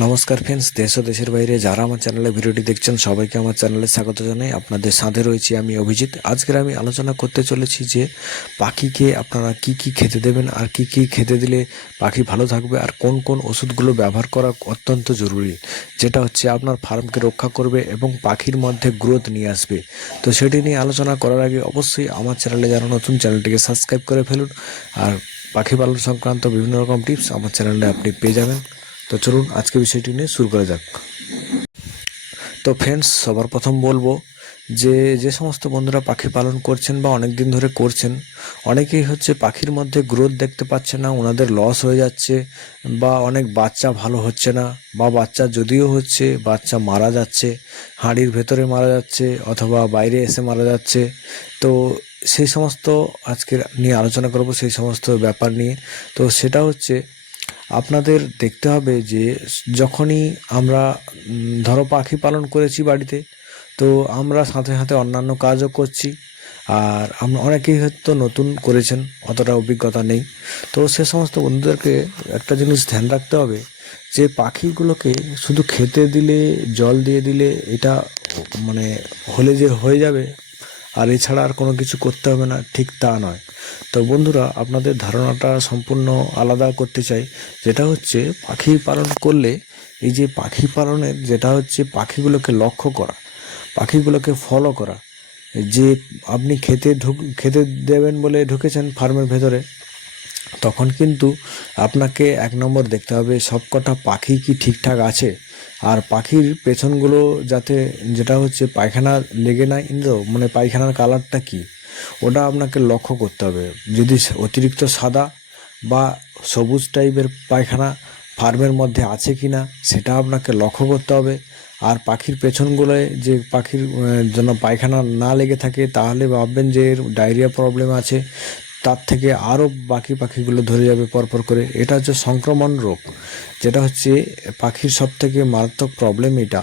নমস্কার ফ্রেন্ডস, দেশ ও দেশের বাইরে যারা আমার চ্যানেলে ভিডিওটি দেখছেন সবাইকে আমার চ্যানেলে স্বাগত জানাই। আপনাদের সাথে রয়েছি আমি অভিজিৎ। আজকের আমি আলোচনা করতে চলেছি যে পাখিকে আপনারা কি কি খেতে দেবেন আর কি কি খেতে দিলে পাখি ভালো থাকবে, আর কোন কোন ওষুধগুলো ব্যবহার করা অত্যন্ত জরুরি, যেটা হচ্ছে আপনার ফার্মকে রক্ষা করবে এবং পাখির মধ্যে গ্রোথ নিয়ে আসবে। তো সেটি নিয়ে আলোচনা করার আগে অবশ্যই আমার চ্যানেলে যারা নতুন, চ্যানেলটিকে সাবস্ক্রাইব করে ফেলুন। আর পাখি পালন সংক্রান্ত বিভিন্ন রকম টিপস আমার চ্যানেলে আপনি পেয়ে যাবেন। তো চলুন আজকে বিষয়টি নিয়ে শুরু করা যাক। তো ফ্রেন্ডস, সবার প্রথম বলবো যে যে সমস্ত বন্ধুরা পাখি পালন করছেন বা অনেক দিন ধরে করছেন, অনেকেই হচ্ছে পাখির মধ্যে গ্রোথ দেখতে পাচ্ছে না, ওনাদের লস হয়ে যাচ্ছে বা অনেক বাচ্চা ভালো হচ্ছে না, বা বাচ্চা যদিও হচ্ছে বাচ্চা মারা যাচ্ছে, হাঁড়ির ভেতরে মারা যাচ্ছে অথবা বাইরে এসে মারা যাচ্ছে। তো সেই সমস্ত আজকে নিয়ে আলোচনা করব, সেই সমস্ত ব্যাপার নিয়ে। তো সেটা হচ্ছে আপনাদের দেখতে হবে যে যখনই আমরা ধরো পাখি পালন করেছি বাড়িতে, তো আমরা সাথে সাথে অন্যান্য কাজও করছি। আর আমরা অনেকেই হয়তো নতুন করেছেন, অতটা অভিজ্ঞতা নেই। তো সে সমস্ত বন্ধুদেরকে একটা জিনিস ধ্যান রাখতে হবে যে পাখিগুলোকে শুধু খেতে দিলে, জল দিয়ে দিলে এটা মানে হলে যে হয়ে যাবে আর এছাড়া আর কোনো কিছু করতে হবে না, ঠিক তা নয়। তো বন্ধুরা, আপনাদের ধারণাটা সম্পূর্ণ আলাদা করতে চাই। যেটা হচ্ছে পাখি পালন করলে, এই যে পাখি পালনের যেটা হচ্ছে পাখিগুলোকে লক্ষ্য করা, পাখিগুলোকে ফলো করা। যে আপনি খেতে দেবেন বলে ঢুকেছেন ফার্মের ভেতরে, তখন কিন্তু আপনাকে এক নম্বর দেখতে হবে সব কটা পাখি কি ঠিকঠাক আছে, আর পাখির পেছনগুলো যাতে, যেটা হচ্ছে পায়খানা লেগে না ইন্দ্র, মানে পায়খানার কালারটা কি, ওটা আপনাকে লক্ষ্য করতে হবে। যদি অতিরিক্ত সাদা বা সবুজ টাইপের পায়খানা ফার্মের মধ্যে আছে কি না সেটা আপনাকে লক্ষ্য করতে হবে। আর পাখির পেছনগুলোয় যে পাখির যেন পায়খানা না লেগে থাকে, তাহলে ভাববেন যে এর ডায়রিয়া প্রবলেম আছে। তার থেকে আরও বাকি পাখিগুলো ধরে যাবে পরপর করে। এটা হচ্ছে সংক্রমণ রোগ, যেটা হচ্ছে পাখির সব থেকে মারাত্মক প্রবলেম এটা।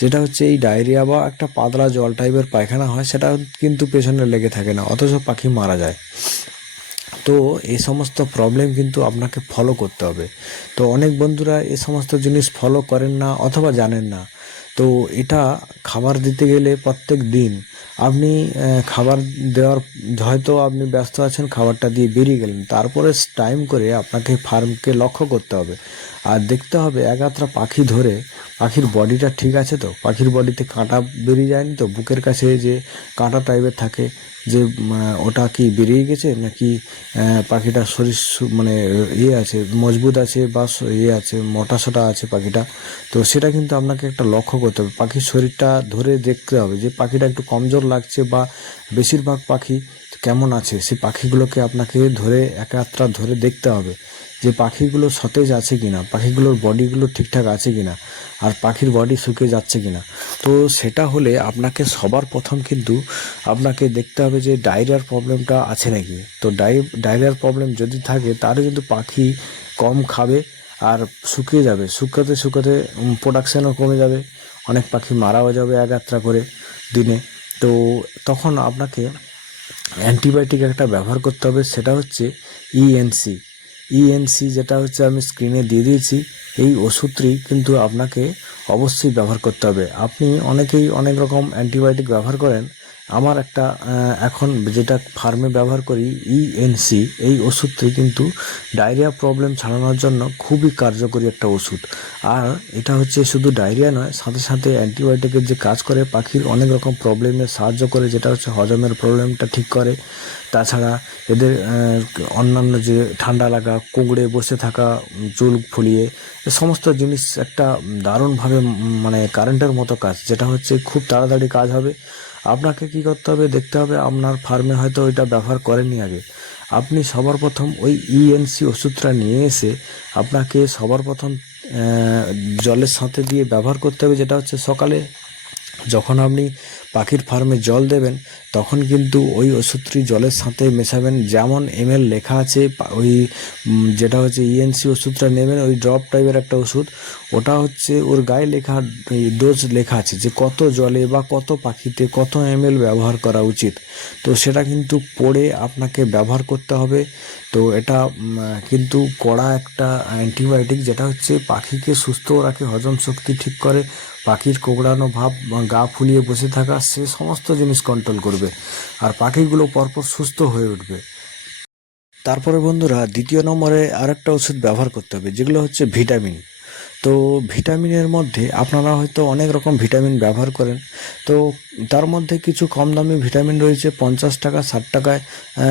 যেটা হচ্ছে এই ডায়রিয়া বা একটা পাতলা জল টাইপের পায়খানা হয়, সেটা কিন্তু পেছনে লেগে থাকে না, অথচ পাখি মারা যায়। তো এই সমস্ত প্রবলেম কিন্তু আপনাকে ফলো করতে হবে। তো অনেক বন্ধুরা এই সমস্ত জিনিস ফলো করেন না অথবা জানেন না। তো এটা খাবার দিতে গেলে প্রত্যেক দিন আপনি খাবার দেওয়ার, হয়তো আপনি ব্যস্ত আছেন, খাবারটা দিয়ে বেরিয়ে গেলেন, তারপরে টাইম করে আপনাকে ফার্মকে লক্ষ্য করতে হবে আর দেখতে হবে একাত্রা পাখি ধরে পাখির বডিটা ঠিক আছে তো, পাখির বডিতে কাঁটা বেরিয়ে যায়নি তো, বুকের কাছে যে কাঁটা টাইপের থাকে, যে ওটা কি বেরিয়ে গেছে নাকি পাখিটার শরীর মানে ইয়ে আছে, মজবুত আছে বা ইয়ে আছে, মোটা সোটা আছে পাখিটা। তো সেটা কিন্তু আপনাকে একটা লক্ষ্য করতে হবে। পাখির শরীরটা ধরে দেখতে হবে যে পাখিটা একটু কমজোর লাগছে বা বেশিরভাগ পাখি কেমন আছে, সেই পাখিগুলোকে আপনাকে ধরে একাত্রা ধরে দেখতে হবে যে পাখিগুলো সতেজ আছে কিনা, পাখিগুলোর বডিগুলো ঠিকঠাক আছে কিনা, আর পাখির বডি শুকিয়ে যাচ্ছে কিনা। তো সেটা হলে আপনাকে সবার প্রথম কিন্তু আপনাকে দেখতে হবে যে ডায়রিয়ার প্রবলেমটা আছে নাকি। তো ডায়রিয়ার প্রবলেম যদি থাকে, তাহলে কিন্তু পাখি কম খাবে আর শুকিয়ে যাবে, শুকাতে শুকাতে প্রোডাকশানও কমে যাবে, অনেক পাখি মারাও যাবে একাত্রা করে দিনে। তো তখন আপনাকে অ্যান্টিবায়োটিক একটা ব্যবহার করতে হবে, সেটা হচ্ছে ইএনসি। ইএনসি যেটা হচ্ছে আমি স্ক্রিনে দিয়ে দিয়েছি, এই ওষুধটি কিন্তু আপনাকে অবশ্যই ব্যবহার করতে হবে। আপনি অনেকেই অনেক রকম অ্যান্টিবায়োটিক ব্যবহার করেন, আমার একটা এখন যেটা ফার্মে ব্যবহার করি ইএনসি, এই ওষুধটি কিন্তু ডায়রিয়া প্রবলেম ছাড়ানোর জন্য খুবই কার্যকরী একটা ওষুধ। আর এটা হচ্ছে শুধু ডায়রিয়া নয়, সাথে সাথে অ্যান্টিবায়োটিকের যে কাজ করে পাখির অনেক রকম প্রবলেমে সাহায্য করে, যেটা হচ্ছে হজমের প্রবলেমটা ঠিক করে। তাছাড়া এদের অন্যান্য যে ঠান্ডা লাগা, কুঁকড়ে বসে থাকা, চুল ফুলিয়ে, এ সমস্ত জিনিস একটা দারুণভাবে মানে কারেন্টের মতো কাজ, যেটা হচ্ছে খুব তাড়াতাড়ি কাজ হবে। আপনাকে কি করতে হবে, দেখতে হবে আপনার ফার্মে হয়তো ওইটা ব্যবহার করেননি আগে। আপনি সবার প্রথম ওই ইএনসি ওষুধটা নিয়ে এসে আপনাকে সবার প্রথম জলের সাথে দিয়ে ব্যবহার করতে হবে, যেটা হচ্ছে সকালে যখন আপনি পাখির ফার্মে জল দেবেন তখন কিন্তু ওই ওষুধটি জলের সাথে মেশাবেন, যেমন এমএল লেখা আছে ওই যেটা হচ্ছে ইএনসি ওষুধটা নেবেন, ওই ড্রপ টাইপের একটা ওষুধ, ওটা হচ্ছে ওর গায়ে লেখা ডোজ লেখা আছে যে কত জলে বা কত পাখিতে কত এমএল ব্যবহার করা উচিত। তো সেটা কিন্তু পড়ে আপনাকে ব্যবহার করতে হবে। তো এটা কিন্তু কড়া একটা অ্যান্টিবায়োটিক, যেটা হচ্ছে পাখিকে সুস্থ রাখে, হজম শক্তি ঠিক করে, পাখির কোঁকড়ানো ভাব, গা ফুলিয়ে বসে থাকা, সে সমস্ত জিনিস কন্ট্রোল করবে, আর পাখিগুলো পরপর সুস্থ হয়ে উঠবে। তারপরে বন্ধুরা দ্বিতীয় নম্বরে আরেকটা ওষুধ ব্যবহার করতে হবে, যেগুলো হচ্ছে ভিটামিন। তো ভিটামিনের মধ্যে আপনারা হয়তো অনেক রকম ভিটামিন ব্যবহার করেন, তো তার মধ্যে কিছু কম দামি ভিটামিন রয়েছে, 50 টাকা 60 টাকায়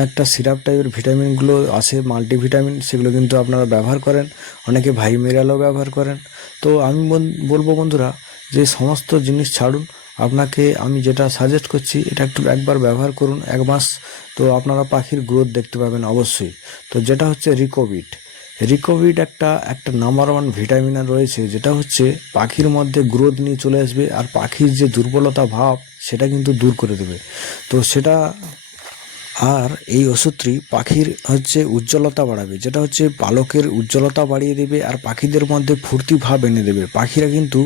একটা সিরাপ টাইপের ভিটামিনগুলো আসে, মাল্টিভিটামিন, সেগুলো কিন্তু আপনারা ব্যবহার করেন, অনেকে ভাই মিরালও ব্যবহার করেন। তো আমি বলবো বন্ধুরা যে সমস্ত জিনিস ছাড়ুন, আপনাকে আমি যেটা সাজেস্ট করছি এটা একবার ব্যবহার করুন 1 মাস, তো আপনারা পাখির গ্রোথ দেখতে পাবেন অবশ্যই। তো যেটা হচ্ছে রিকোভিড একটা নাম্বার 1 ভিটামিন রয়েছে, যেটা হচ্ছে পাখির মধ্যে গ্রোথ নিয়ে চলে আসবে, আর পাখির যে দুর্বলতা ভাব সেটা কিন্তু দূর করে দেবে। তো সেটা, আর এই ওষুধটি পাখির হচ্ছে উজ্জ্বলতা বাড়াবে, যেটা হচ্ছে পালকের উজ্জ্বলতা বাড়িয়ে দেবে, আর পাখিদের মধ্যে ফুর্তি ভাব এনে দেবে। পাখিরা কিন্তু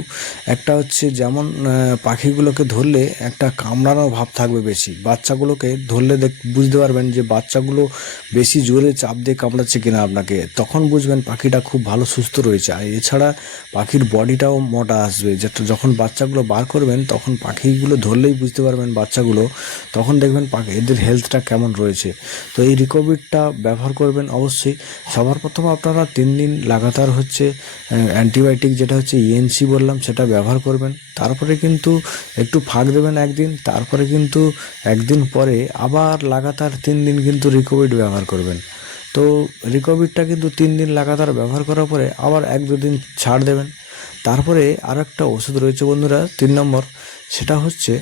একটা হচ্ছে যেমন পাখিগুলোকে ধরলে একটা কামড়ানো ভাব থাকবে বেশি, বাচ্চাগুলোকে ধরলে বুঝতে পারবেন যে বাচ্চাগুলো বেশি জোরে চাপ দিয়ে কামড়াচ্ছে কিনা আপনাকে, তখন বুঝবেন পাখিটা খুব ভালো সুস্থ রয়েছে। আর এছাড়া পাখির বডিটাও মোটা আসবে, যেটা যখন বাচ্চাগুলো বার করবেন তখন পাখিগুলো ধরলেই বুঝতে পারবেন বাচ্চাগুলো, তখন দেখবেন এদের হেলথটা কেমন রয়েছে। তো এই রিকোভিডটা ব্যবহার করবেন অবশ্যই। সবার প্রথমে আপনারা 3 দিন লাগাতার হচ্ছে অ্যান্টিবায়োটিক, যেটা হচ্ছে ইএনসি বললাম, সেটা ব্যবহার করবেন। তারপরে কিন্তু একটু ফাঁক দেবেন একদিন, তারপরে কিন্তু একদিন পরে আবার লাগাতার 3 দিন কিন্তু রিকোভিড ব্যবহার করবেন। তো রিকোভিডটা কিন্তু 3 দিন লাগাতার ব্যবহার করার পরে আবার 1-2 দিন ছাড় দেবেন। তারপরে আর একটা ওষুধ রয়েছে বন্ধুরা 3 নম্বর, সেটা হচ্ছে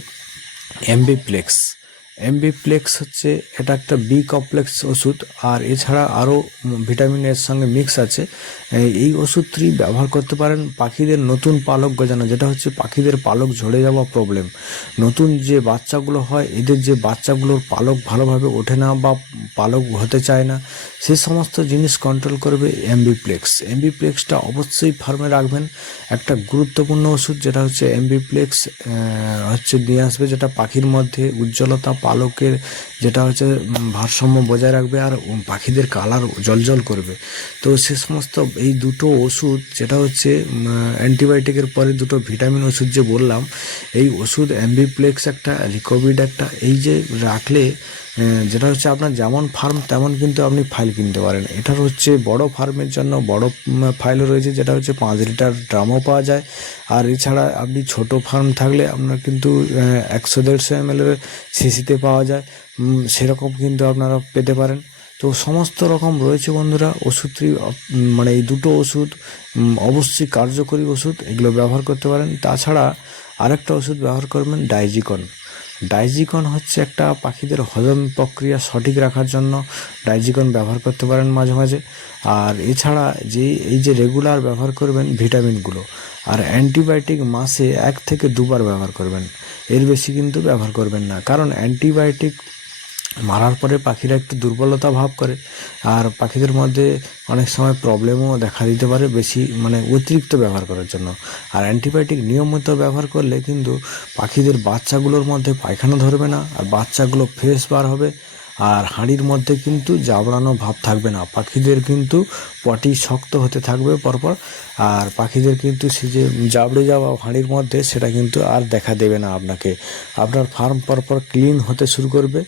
এমবিপ্লেক্স হচ্ছে এটা একটা বি কমপ্লেক্স ওষুধ, আর এছাড়া আরও ভিটামিনের সঙ্গে মিক্স আছে। এই ওষুধটি ব্যবহার করতে পারেন পাখিদের নতুন পালক গজানো, যেটা হচ্ছে পাখিদের পালক ঝরে যাওয়া প্রবলেম, নতুন যে বাচ্চাগুলো হয় এদের যে বাচ্চাগুলোর পালক ভালোভাবে ওঠে না বা পালক হতে চায় না, সে সমস্ত জিনিস কন্ট্রোল করবে এমবিপ্লেক্সটা অবশ্যই ফার্মে রাখবেন। একটা গুরুত্বপূর্ণ ওষুধ, যেটা হচ্ছে এমবিপ্লেক্স হচ্ছে নিয়ে আসবে, যেটা পাখির মধ্যে উজ্জ্বলতা, পালকের যেটা হচ্ছে ভারসাম্য বজায় রাখবে, আর পাখিদের কালার জলজল করবে। তো সে সমস্ত এই দুটো ওষুধ, যেটা হচ্ছে অ্যান্টিবায়োটিকের পরে দুটো ভিটামিন ওষুধ যে বললাম, এই ওষুধ এমবিপ্লেক্স একটা, রিকোভিড একটা, এই যে রাখলে যেটা হচ্ছে আপনার যেমন ফার্ম তেমন কিন্তু আপনি ফাইল কিনতে পারেন। এটার হচ্ছে বড় ফার্মের জন্য বড় ফাইলও রয়েছে, যেটা হচ্ছে 5 লিটার ড্রামও পাওয়া যায়। আর এছাড়া আপনি ছোট ফার্ম থাকলে আপনার কিন্তু 100-150 ml সিসিতে পাওয়া যায়, সেরকম কিন্তু আপনারা পেতে পারেন। তো সমস্ত রকম রয়েছে বন্ধুরা ওষুধটি, মানে এই দুটো ওষুধ অবশ্যই কার্যকরী ওষুধ, এগুলো ব্যবহার করতে পারেন। তাছাড়া আরেকটা ওষুধ ব্যবহার করবেন ডাইজিকন হচ্ছে একটা পাখিদের হজম প্রক্রিয়া সঠিক রাখার জন্য ডাইজিকন ব্যবহার করতে পারেন মাঝে মাঝে। আর এছাড়া এই যে রেগুলার ব্যবহার করবেন ভিটামিনগুলো, আর অ্যান্টিবায়োটিক মাসে 1 থেকে 2 বার ব্যবহার করবেন, এর বেশি কিন্তু ব্যবহার করবেন না, কারণ অ্যান্টিবায়োটিক মারার পরে পাখিরা একটু দুর্বলতা ভাব করে, আর পাখিদের মধ্যে অনেক সময় প্রবলেমও দেখা দিতে পারে বেশি অতিরিক্ত ব্যবহার করার জন্য। আর অ্যান্টিবায়োটিক নিয়মিত ব্যবহার করলে কিন্তু পাখিদের বাচ্চাগুলোর মধ্যে পায়খানা ধরবে না, আর বাচ্চাগুলো ফ্রেশ বার হবে, আর হাঁড়ির মধ্যে কিন্তু জাবড়ানো ভাব থাকবে না, পাখিদের কিন্তু পটি শক্ত হতে থাকবে পরপর, আর পাখিদের কিন্তু সে যে জাবড়ে যাওয়া হাঁড়ির মধ্যে সেটা কিন্তু আর দেখা দেবে না আপনাকে। আপনার ফার্ম পরপর ক্লিন হতে শুরু করবে,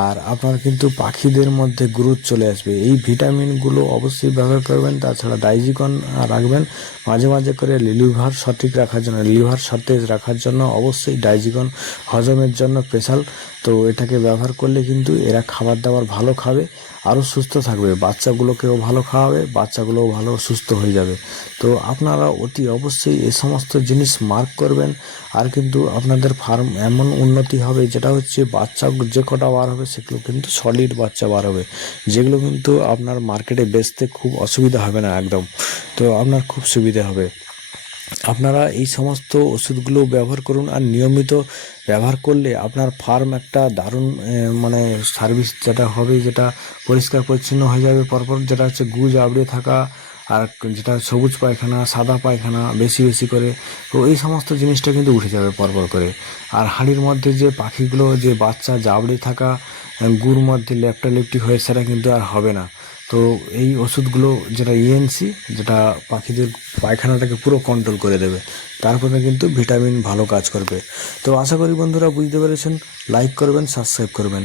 আর আপনার কিন্তু পাখিদের মধ্যে গ্রোথ চলে আসবে। এই ভিটামিনগুলো অবশ্যই ব্যবহার করবেন। তাছাড়া ডাইজিকন রাখবেন মাঝে মাঝে করে, লিভার সঠিক রাখার জন্য, লিভার সতেজ রাখার জন্য অবশ্যই ডাইজিকন, হজমের জন্য স্পেশাল। তো এটাকে ব্যবহার করলে কিন্তু এরা খাবার দাবার ভালো খাবে, আরও সুস্থ থাকবে, বাচ্চাগুলোকেও ভালো খাওয়াবে, বাচ্চাগুলোও ভালো সুস্থ হয়ে যাবে। তো আপনারা অতি অবশ্যই এই সমস্ত জিনিস মার্ক করবেন, আর কিন্তু আপনাদের ফার্ম এমন উন্নতি হবে, যেটা হচ্ছে বাচ্চা যে কটা বার হবে সেগুলো কিন্তু সলিড বাচ্চা বার হবে, যেগুলো কিন্তু আপনার মার্কেটে বেচতে খুব অসুবিধা হবে না একদম, তো আপনার খুব সুবিধা হবে। আপনারা এই সমস্ত ওষুধগুলো ব্যবহার করুন, আর নিয়মিত ব্যবহার করলে আপনার ফার্ম একটা দারুণ মানে সার্ভিস যেটা হবে, যেটা পরিষ্কার পরিচ্ছন্ন হয়ে যাবে পরপর, যেটা হচ্ছে গুজ আবড়ে থাকা, আর যেটা সবুজ পায়খানা, সাদা পায়খানা বেশি বেশি করে, তো এই সমস্ত জিনিসটা কিন্তু উঠে যাবে পরপর করে। আর হাঁড়ির মধ্যে যে পাখিগুলো যে বাচ্চা জাবড়ে থাকা গুড় মধ্যে লেপটালেপটি হয়ে, সেটা কিন্তু আর হবে না। তো এই ওষুধগুলো যেটা ইএনসি, যেটা পাখিদের পায়খানাটাকে পুরো কন্ট্রোল করে দেবে, তারপরে কিন্তু ভিটামিন ভালো কাজ করবে। তো আশা করি বন্ধুরা বুঝতে পেরেছেন। লাইক করবেন, সাবস্ক্রাইব করবেন।